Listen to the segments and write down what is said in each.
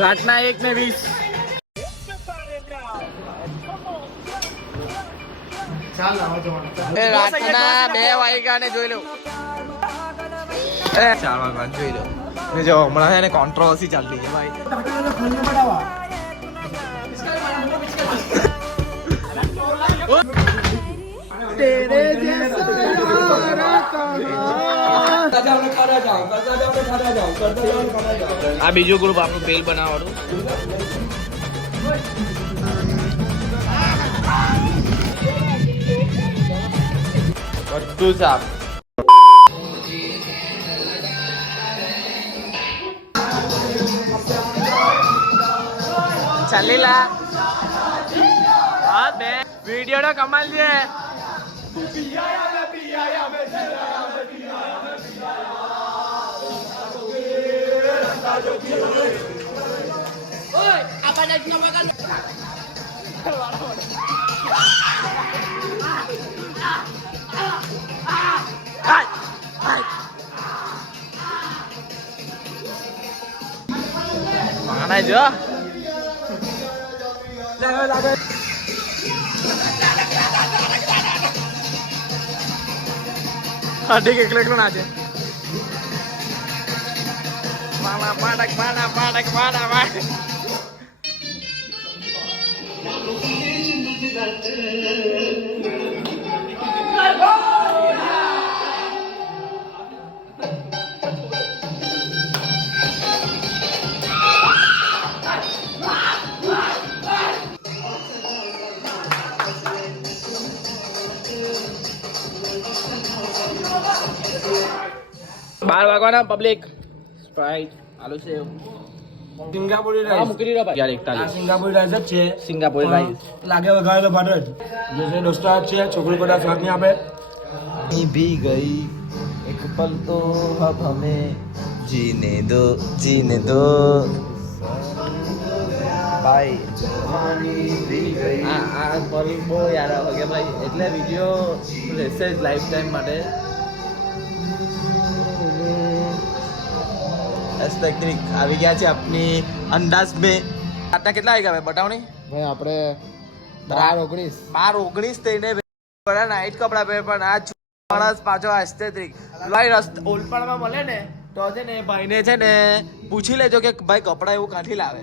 રાતના 1:20 રાતના 2 વાગ્યા ને જોઈ લો 4 વાગ્યા જોઈ લો જો હમણાં છે ને કોન્ટ્રોવર્સી ચાલતી છે ભાઈ तेरे આ બીજું ગ્રુપ આપણું પેલ બનાવવાનું બધું સાફ ચાલીલા હા બે વિડિયો નો કમાલ છે mana jo adik ekle nace mana padak बार वागवाना पब्लिक स्प्राइट आलू सेव સિંગાપુરી રાઈસ મૂકી દીધો ભાઈ 41 સિંગાપુરી રાઈસ જ છે સિંગાપુરી રાઈસ લાગે વઘારેલો ભાત જ જે દોસ્તા છે છોકરી બધા સ્વાદ ની આપે भी गई एक पल तो अब हमें जीने दो भाई આ પલ બહુ યાદ આવે કે ભાઈ એટલે વિડિયો રહેશે જ લાઈફ ટાઈમ માટે એસ્ટેટિક આવી ગયા છે આપની અંદાજ મે આટલા કેટલા આવી ગયા બતાવો નહીં ભાઈ આપણે 12-19 થઈને બડા નાઈટ કપડા પહેર પણ આ માણસ પાછો એસ્ટેટિક લાઈ ઓલપાડમાં મળે ને તો છે ને ભાઈને છે ને પૂછી લેજો કે ભાઈ કપડા એવું કાંથી લાવે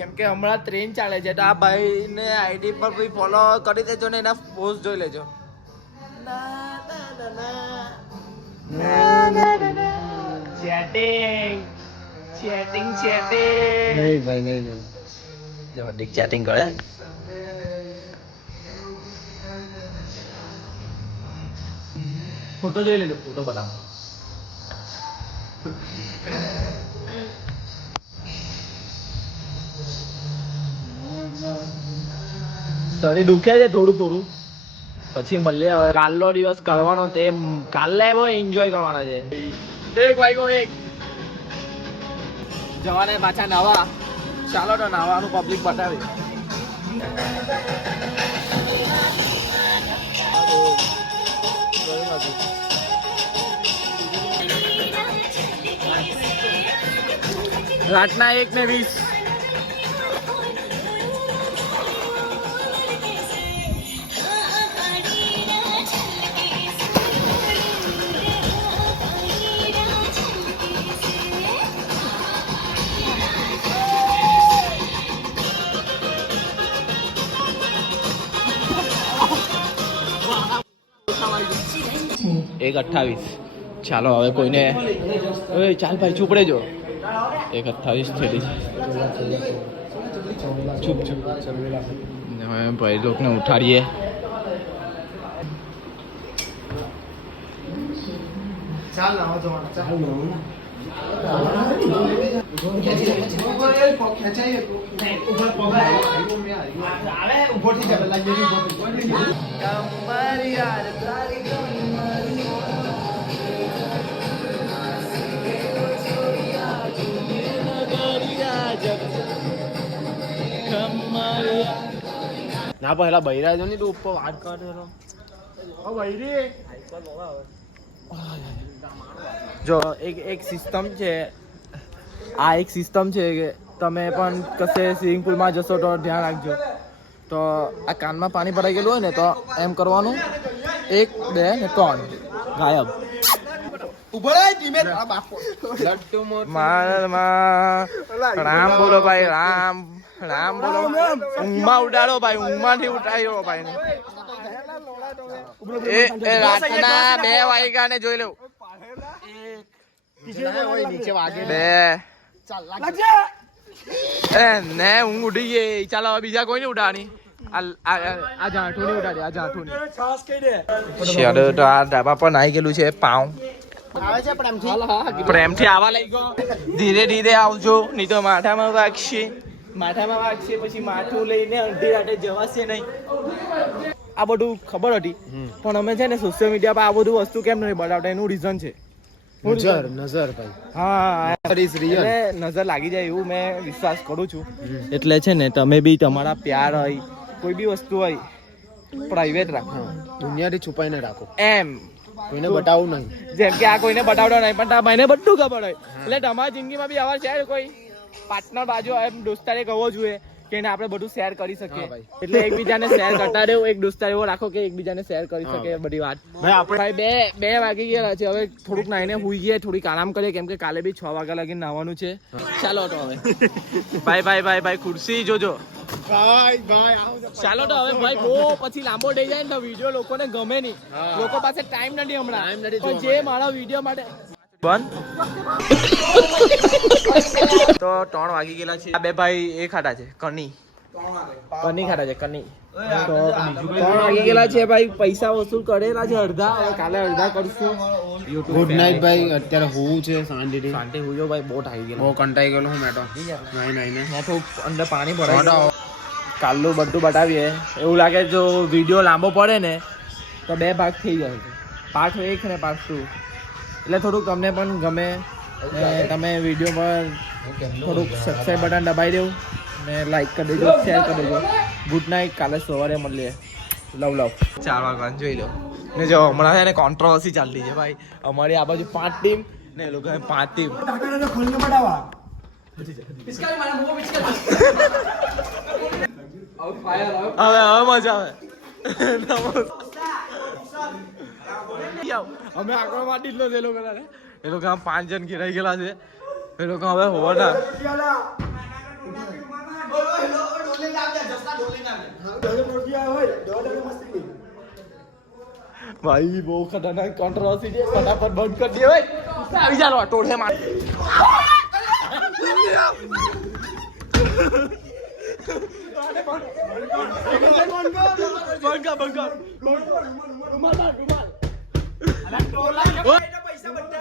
કેમ કે હમણાં ટ્રેન ચાલે છે તો આ ભાઈને આઈડી પર બી ફોલો કરી દેજો ને એના પોસ્ટ જોઈ લેજો ચેટિંગ નહીં ભાઈ નહીં જબરદસ્ત ચેટિંગ કરે ફોટો જોઈ લેજો ફોટો બતાવો શરીર દુખે છે થોડું પછી મળીએ હવે કાલનો દિવસ કરવાનો તે કાલે બહુ એન્જોય કરવાના છે એક વાગ્યો એક જવાને પાછા નાવા ચાલો તો નાવાનું પબ્લિક બતાવી રાતના 1:20 1:28 ચાલો હવે કોઈને ચાલ ભાઈ ચૂપ રહેજો 1:28 થઈ ચૂપ ભાઈ લોકોને ઉઠાડીએ ચાલ ના ચાલ ના પહેલા બૈરા જો ને તું ઉપર વાત કરે જો એક સિસ્ટમ છે, આ એક સિસ્ટમ છે કે તમે પણ કશે સ્વિમિંગ પુલમાં જશો તો ધ્યાન રાખજો. તો આ કાનમાં પાણી ભરાઈ ગયેલું હોય ને તો એમ કરવાનું 1 2 ને 3 ગાયબ. રામ બોલો ભાઈ, રામ રામ બોલો. ઊંઘમાં ઉડાડો ભાઈ, ઊંઘમાંથી ઉઠાડ્યો ભાઈ ને. એ રાતના 2 વાગ્યા ને જોઈ લઉં. ને ઊંઘ ઉડી ગઈ. ચાલો હવે બીજા કોઈ નહીં ઉડાડની. આ જાઠું નહીં ઉડાડે, આ જાઠું નહીં. ચાલો તો આ ધાબા પર નાઈ ગયેલું છે પાઉં. પ્રેમથી આવા લઈ ગયો. ધીરે ધીરે આવજો, નહીં તો માથામાં વાગશે. પછી માથું લઈને અડધી રાતે જવાશે નહીં. આ બધું ખબર હતી, પણ અમે છે ને સોશિયલ મીડિયા પર આ બધું વસ્તુ કેમ નહીં બતાવતા, એનું રીઝન છે નજર ભાઈ. હા, નજર લાગી જાય એવું મેં વિશ્વાસ કરું છું. એટલે છે ને તમે બી તમારા પ્યાર હોય, કોઈ બી વસ્તુ હોય, પ્રાઇવેટ રાખો, દુનિયાથી છુપાઈને રાખો. એમ કોઈને બતાવવું નહીં. જેમ કે આ કોઈને બતાવતો નહીં, પણ ભાઈને બધું ખબર હોય. એટલે તમારી જિંદગીમાં બી આવા છે કોઈ પાર્ટનર બાજુ એમ દોસ્તારે કહવો જોઈએ કે એને આપણે બધું શેર કરી શકીએ. એટલે એકબીજાને શેર કરતા રહેવું. એક દોસ્તાર એવો રાખો કે એકબીજાને શેર કરી શકે બધી વાત. ભાઈ 2 વાગી ગયા છે, હવે થોડુંક નાઈને હુઈ ગયા, થોડીક આરામ કરીએ, કેમ કે કાલે બી 6 વાગ્યા લગીને નાવાનું છે. ચાલો તો હવે ભાઈ ખુરશી જોજો. ચાલો તો હવે ભાઈ, બહુ પછી લાંબો થઈ જાય ને તો વિડીયો લોકોને ગમે નહીં. લોકો પાસે ટાઈમ નથી હમણાં, પણ જે મારા વિડીયો માટે બંધ. તો 3 વાગી ગયેલા છે. આ 2 ભાઈ એ ખાટા છે કની ખાટા છે કની. તો 3 વાગી ગયેલા છે ભાઈ. પૈસા વસૂલ કરેલા છે અડધા, હવે કાલે અડધા કરશું. ગુડ નાઇટ ભાઈ. અત્યારે હોવું છે શાંતિ હુજો ભાઈ. બહુ થાકી ગયેલો, બહુ કંટાઈ ગયેલો હું મેં તો. નહીં તો અંદર પાણી ભરાય. કાલનું બધું બતાવીએ. એવું લાગે જો વિડીયો લાંબો પડે ને તો 2 ભાગ થઈ જાય છે, પાર્ટ 1 ને પાર્ટ 2. એટલે થોડુંક તમને પણ ગમે ને તમે વિડીયો પર થોડુંક સબસ્ક્રાઈબ બટન દબાવી દેવું ને લાઈક કરી દેજો, શેર કરી દેજો. Good night. કાલે સવારે મળીએ. લવ 4 વાગ્યા જોઈ લો. ને જો હમણાં છે ને કોન્ટ્રોવર્સી ચાલતી છે ભાઈ. અમારી આ બાજુ 5 ટીમ ને એ લોકો 5 ટીમ. હવે મજા આવે. અમે આગળ વાટી જ લો. એ લોકો 5 જણ ઘેરાઈ ગયેલા છે. એ લોકો હવે હોવાના ભાઈ બહુ ખતરનાક કોન્ટ્રોવર્સી છે. ફટાફટ બંધ કરી દે ભાઈ. આવી ચાલો ટોળે માં.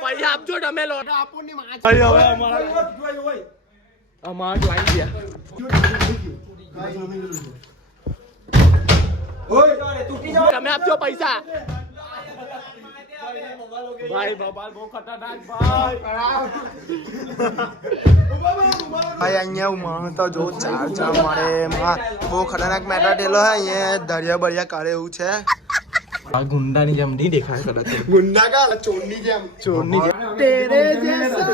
પૈસા આપજો તમે લો. અમારા લાગી ગયા. તમે આપજો પૈસા. ભાઈ બબાલ બહુ ખતરનાક ભાઈ. ભાઈ અહીંયા હું તો જો 4 મારે બહુ ખતરનાક મેટર ડેલો હે. અહીંયા દરિયા બરિયા કરે એવું છે. આ ગુંડાની જેમ નહીં દેખાય કદાચ. ગુંડા કા ચોરની જેમ. તેરે જૈસા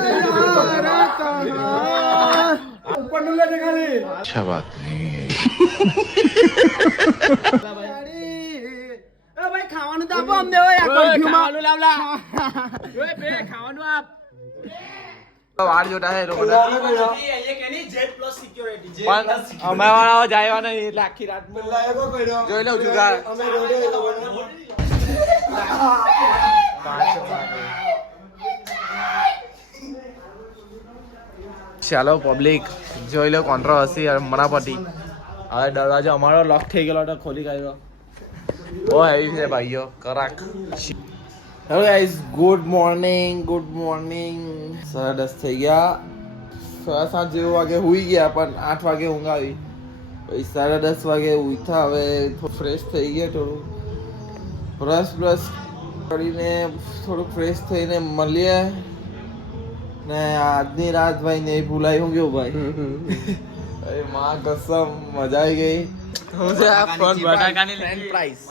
ઉપર નું લે ખાલી. અચ્છા વાત નહીં. ભાઈ ખાવાનું તો આપો અમને. ઓય આ ખાવાનું લાવલા. ઓય બે ખાવાનું આપ. વાર જોતા હે લોકો. અમે વાળા જાય નહીં એટલે આખી રાત જોઈ લઉં જુગાર. ચાલો પબ્લિક જોઈ લો કોન્ટ્રોવર્સી મરાપટી. હવે દરવાજો અમારો લોક થઈ ગયેલો તો ખોલી કાઢ્યો. બહુ હેવી છે ભાઈઓ કરાક. Hello guys, good morning. 10:30 થઈ ગયા. 7:30 જેવો વાગે હુઈ ગયા, પણ 8 વાગે ઊંઘ આવી. પછી 10:30 વાગે ઉઠ્યા. હવે ફ્રેશ થઈ ગયા, થોડું બ્રશ કરીને થોડુંક ફ્રેશ થઈને મળીએ ને. આજની રાત ભાઈ નહીં ભૂલાય. હું કેવું ભાઈ? માં કસમ મજા આવી ગઈ. હું છે આ ફ્રન્ટ બટાકાની ફ્રેન્ચ ફ્રાઈઝ.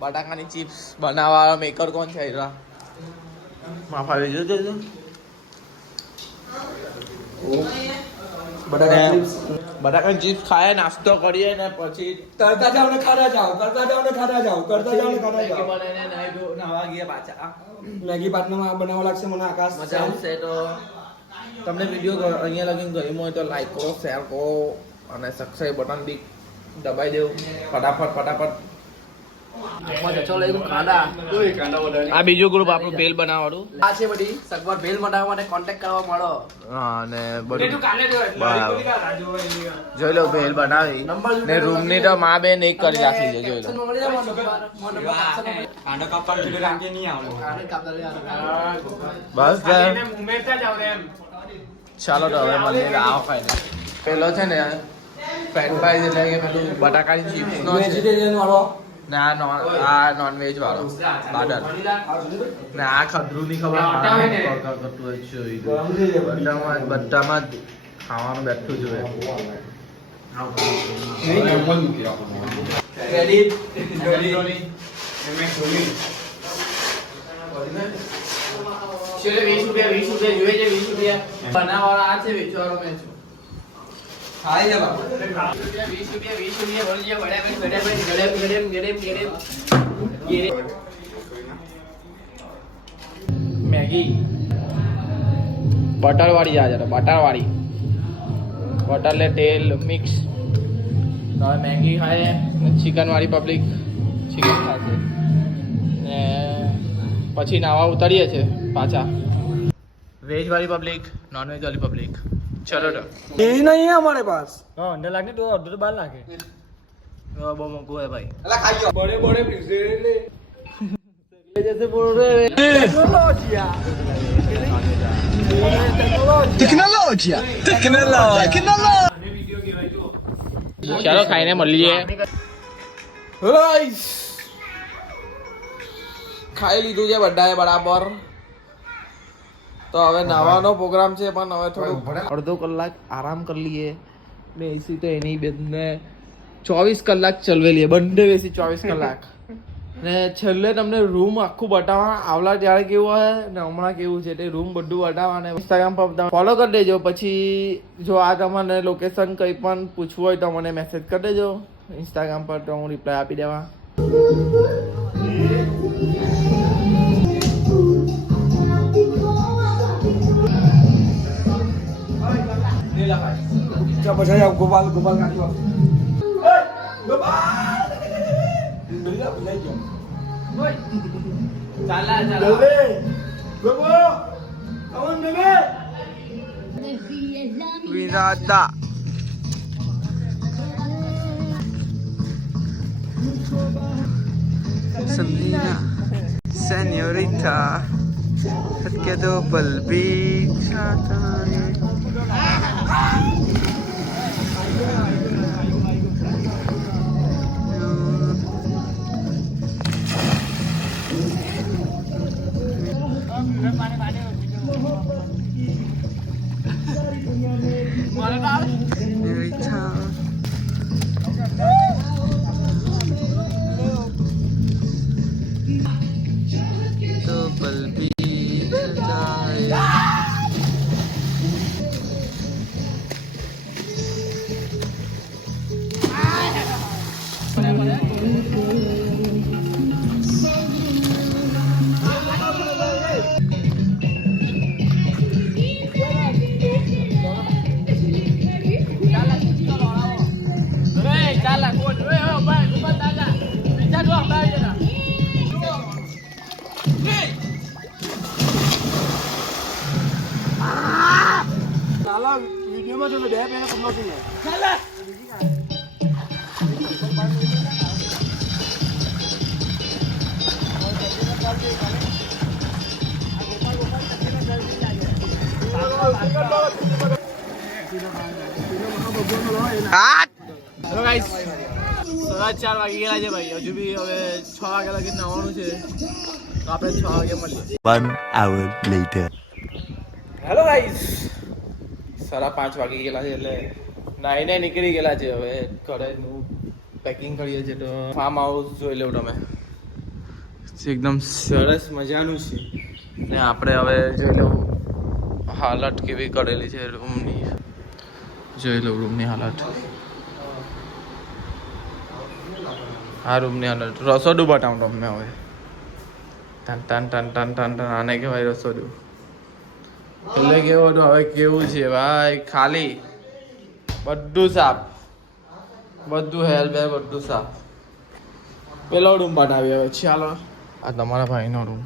બટાકાની ચિપ્સ બનાવવા મેકર કોણ છે એરા માફા લેજો જોજો બટાકાની ચિપ્સ ખાય નાસ્તો કરીએ ને પછી કરતા જાઓ ને ખાતા જાઓ, કરતા જાઓ ને ખાતા જાઓ, કરતા જાઓ ને ખાતા જાઓ. નાવા ગયા પાછા મેગી પાટનામાં બનાવવા લાગશે મને આકાશ. મજા આવશે તો તમને વિડીયો અહીંયા લગીને ગમ્યો હોય તો લાઈક કરો, શેર કરો અને સબસ્ક્રાઇબ બટન બી દબાઈ દેવું ફટાફટ. આ બીજું ગ્રુપ આપણું ભેલ બનાવવાનું આ છે બધી સગવડ ભેલ બનાવવા માટે કોન્ટેક્ટ કરવા મળો. હા અને બધું જોઈ લો ભેલ બનાવી ને રૂમ ની તો માં બેન એક કરી રાખી છે જોઈ લો બસ ચાલો તો હવે મને આવો ખાઈ પેલો છે ને ફ્રેન્ચ ફ્રાઈઝ એટલે કે પેલું બટાકાની ચિપ્સ નો છે વેજીટેરિયન વાળો ને આ નોન વેજ વાળો બાદર ને આ ખદરું ની ખબર બધામાં જ ખાવાનું બેઠું જોઈએ બનાવવાળા આ છે વેચવાળો મેં છું મેગી બટર વાળી આ જરા બટર વાળી બટર લે તેલ મિક્સ હવે મેગી ખાય ચિકન વાળી પબ્લિક ચિકન ખાશે ને પછી નાવા ઉતારીએ છે પાછા વેજ વાળી પબ્લિક નોન વેજ વાળી પબ્લિક ચલો તો એ નહીં है हमारे पास. हाँ अंडा लागे तो ऑर्डर बाल लागे. બહુ મોંઘું હે ભાઈ बड़े बड़े पिज्जे ले. जैसे बोल रहे ચાલો ખાઈને મળીએ ખાઈ લીધું છે બધાએ બરાબર તો હવે નાવાનો પ્રોગ્રામ છે પણ હવે થોડું અડધો કલાક આરામ કરી લઈએ ને એસી તો એની બેનને 24 કલાક ચલવેલી બંને એસી 24 કલાક ને છેલ્લે તમને રૂમ આખું બતાવવા આવલા ત્યારે કેવું હોય ને હમણાં કેવું છે તે રૂમ બધું બતાવવા ને ઇન્સ્ટાગ્રામ પર ફોલો કરી દેજો પછી જો આ તમને લોકેશન કંઈ પણ પૂછવું હોય તો મને મેસેજ કરી દેજો ઇન્સ્ટાગ્રામ પર તો હું રિપ્લાય આપી દેવા क्या बचा है गोपाल गोपाल का गोपाल ચાલા जल्दी गोपो कौन बेबे વિરાતા Samina señorita te quedó palpita señorita तो palpita जाए साला वीडियो में तो मैं दे मैंने सुनना चाहिए चल હેલો ગાઈસ 4:30 વાગી ગયા છે ભાઈ હજુ બી હવે 6 વાગ્યા લગી નવાનું છે તો આપણે 6 વાગે મળીએ 1 hour later. હેલો ગાઈસ 5:30 વાગી ગયેલા છે એટલે નાઈને નીકળી ગયેલા છે હવે ઘરેનું પેકિંગ કરીએ છીએ તો ફાર્મ હાઉસ જોઈ લો તમે એકદમ સરસ મજાનું છે ને આપણે હવે જોઈ લો હાલત કેવી કરેલી છે રૂમની. જોઈ લો રૂમની હાલત. આ રૂમની હાલત. રસોડું બતાવું તમને હવે. Ton ton ton ton ton ton આને કહેવાય રસોડું. એટલે કેવું હતું હવે કેવું છે ભાઈ, ખાલી બધું સાફ, બધું હેલ બેલ બધું સાફ. પેલો રૂમ બનાવી હવે ચાલો. આ તમારા ભાઈનો રૂમ.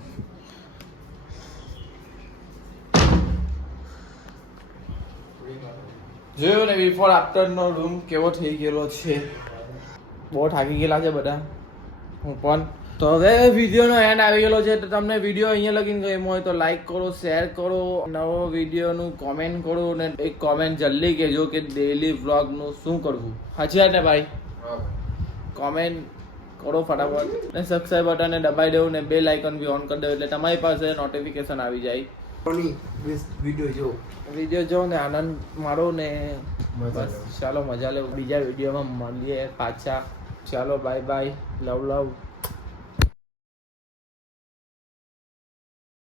જોયું ને બિફોર આફ્ટર નો રૂમ કેવો થઈ ગયેલો છે. બહુ થાકી ગયેલા છે બધા, હું પણ. તો હવે વિડીયોનો એન્ડ આવી ગયેલો છે. તો તમને વિડીયો અહીંયા લગીને ગમ્યો હોય તો લાઈક કરો, શેર કરો, નવો વિડીયોનું કોમેન્ટ કરો ને એક કોમેન્ટ જલ્દી કહેજો કે ડેઈલી વ્લોગનું શું કરવું. સાચી ને ભાઈ? કોમેન્ટ કરો ફટાફટ ને સબસ્ક્રાઈબ બટનને દબાઈ દેવું ને બેલ આઇકન બી ઓન કરી દેવું એટલે તમારી પાસે નોટિફિકેશન આવી જાય. વિડીયો જો ને આનંદ મારો ને બસ. ચાલો મજા લે. બીજા વિડીયોમાં મળીએ પાછા. ચાલો બાય બાય, લવ લવ.